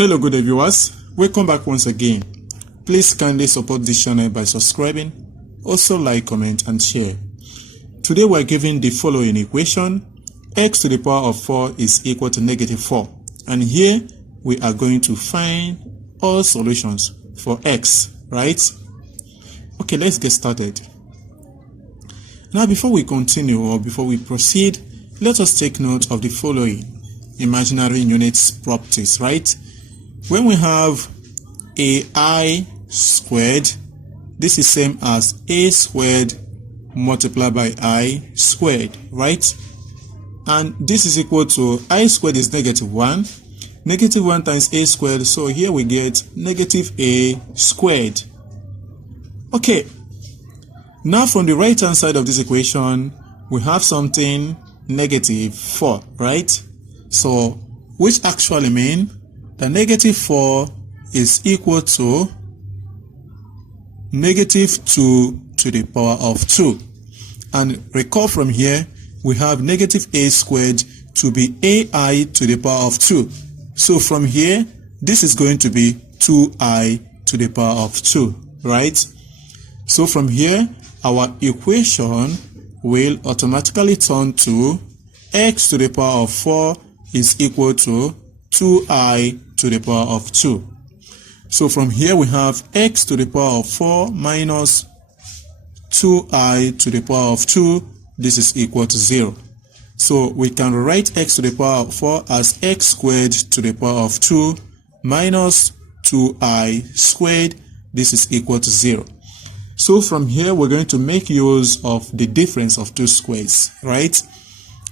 Hello good day viewers, welcome back once again. Please kindly support this channel by subscribing, also like, comment and share. Today we are given the following equation: x to the power of 4 is equal to negative 4, and here we are going to find all solutions for x, right? Okay, let's get started. Now before we continue or before we proceed, let us take note of the following imaginary units properties, right? When we have ai squared, this is same as a squared multiplied by I squared, right? And this is equal to I squared is negative 1. Negative 1 times a squared, so here we get negative a squared. Okay, now from the right hand side of this equation, we have something negative 4, right? So, which actually mean that negative 4 is equal to negative 2 to the power of 2. And recall from here, we have negative a squared to be ai to the power of 2. So from here, this is going to be 2i to the power of 2, right? So from here, our equation will automatically turn to x to the power of 4 is equal to 2i to the power of 2. So from here we have x to the power of 4 minus 2i to the power of 2. This is equal to 0. So we can write x to the power of 4 as x squared to the power of 2 minus 2i squared. This is equal to 0. So from here we're going to make use of the difference of two squares, right?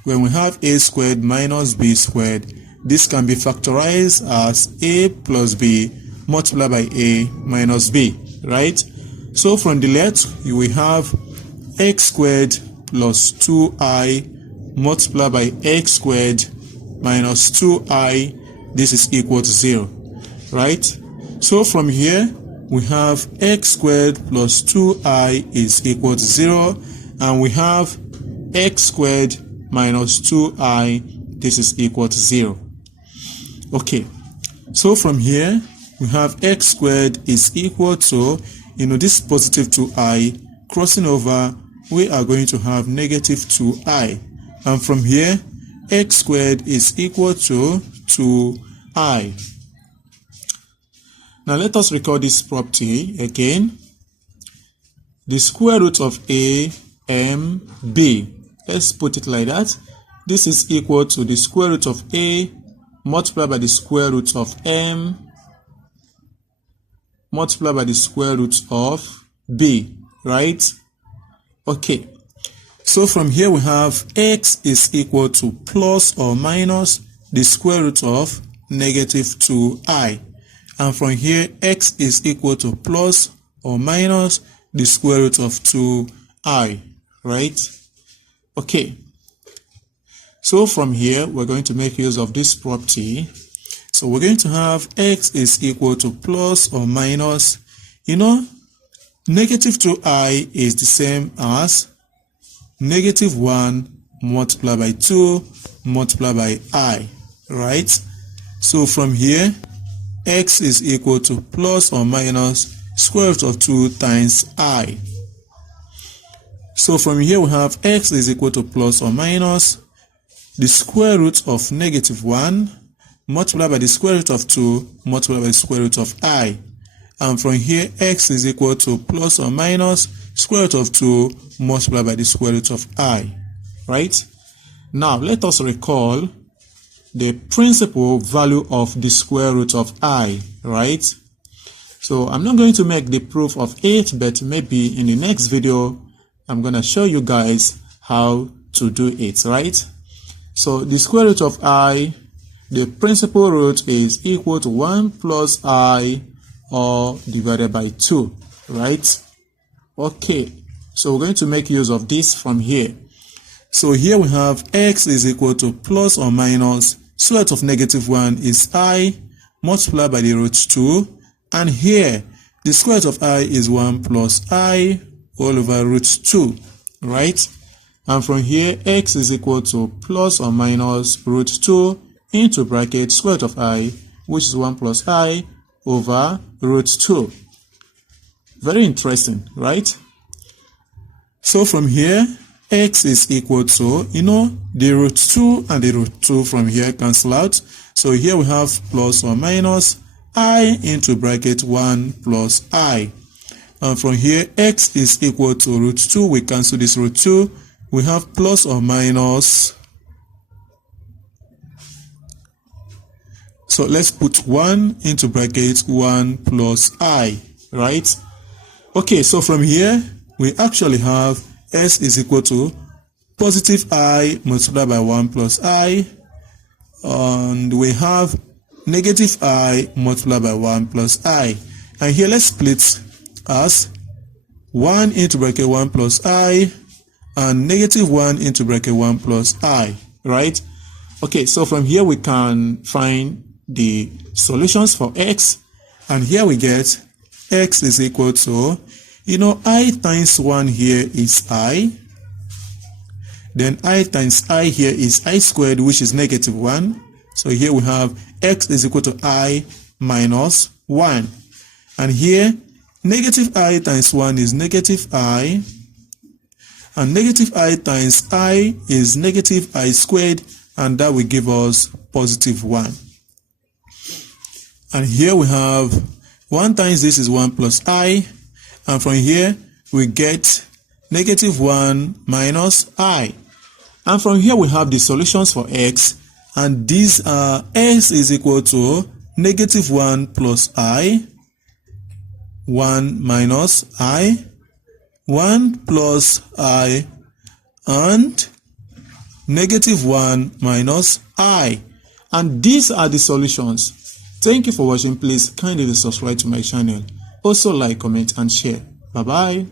When we have a squared minus b squared, this can be factorized as a plus b multiplied by a minus b, right? So from the left, we have x squared plus 2i multiplied by x squared minus 2i. This is equal to 0, right? So from here, we have x squared plus 2i is equal to 0, and we have x squared minus 2i. This is equal to 0. Okay, so from here, we have x squared is equal to, this positive 2i, crossing over, we are going to have negative 2i. And from here, x squared is equal to 2i. Now let us record this property again. The square root of a, m, b. Let's put it like that. This is equal to the square root of a multiplied by the square root of m multiplied by the square root of b, right? Okay, so from here we have x is equal to plus or minus the square root of negative 2i, and from here x is equal to plus or minus the square root of 2i, right? Okay, so from here we're going to make use of this property. So we're going to have x is equal to plus or minus, negative 2i is the same as negative 1 multiplied by 2 multiplied by I, right? So from here, x is equal to plus or minus square root of 2 times I. So from here we have x is equal to plus or minus the square root of negative 1 multiplied by the square root of 2 multiplied by the square root of I. And from here, x is equal to plus or minus square root of 2 multiplied by the square root of I, right? Now, let us recall the principal value of the square root of I, right? So, I'm not going to make the proof of it, but maybe in the next video, I'm going to show you guys how to do it, right? So, the square root of I, the principal root is equal to 1 plus I or divided by 2, right? Okay, so we're going to make use of this from here. So here we have x is equal to plus or minus square root of negative 1 is I multiplied by the root 2, and here the square root of I is 1 plus I all over root 2, right? And from here x is equal to plus or minus root 2 into bracket square root of I which is 1 plus I over root 2. Very interesting, right? So from here, x is equal to, the root 2 and the root 2 from here cancel out. So here we have plus or minus I into bracket 1 plus I. And from here, x is equal to root 2. We cancel this root 2. We have plus or minus. So let's put 1 into bracket 1 plus I, right? Okay, so from here, we actually have s is equal to positive I multiplied by 1 plus I. And we have negative I multiplied by 1 plus I. And here, let's split as 1 into bracket 1 plus I and negative 1 into bracket 1 plus I, right? Okay, so from here we can find the solutions for x, and here we get x is equal to, I times 1 here is I, then I times I here is I squared, which is negative 1. So here we have x is equal to I minus 1, and here negative I times 1 is negative I, and negative I times I is negative I squared, and that will give us positive 1. And here we have 1 times this is 1 plus I, and from here we get negative 1 minus I. And from here we have the solutions for x, and these are s is equal to negative 1 plus I, 1 minus I, 1 plus I, and negative 1 minus I. And these are the solutions. Thank you for watching. Please kindly subscribe to my channel. Also like, comment, and share. Bye-bye.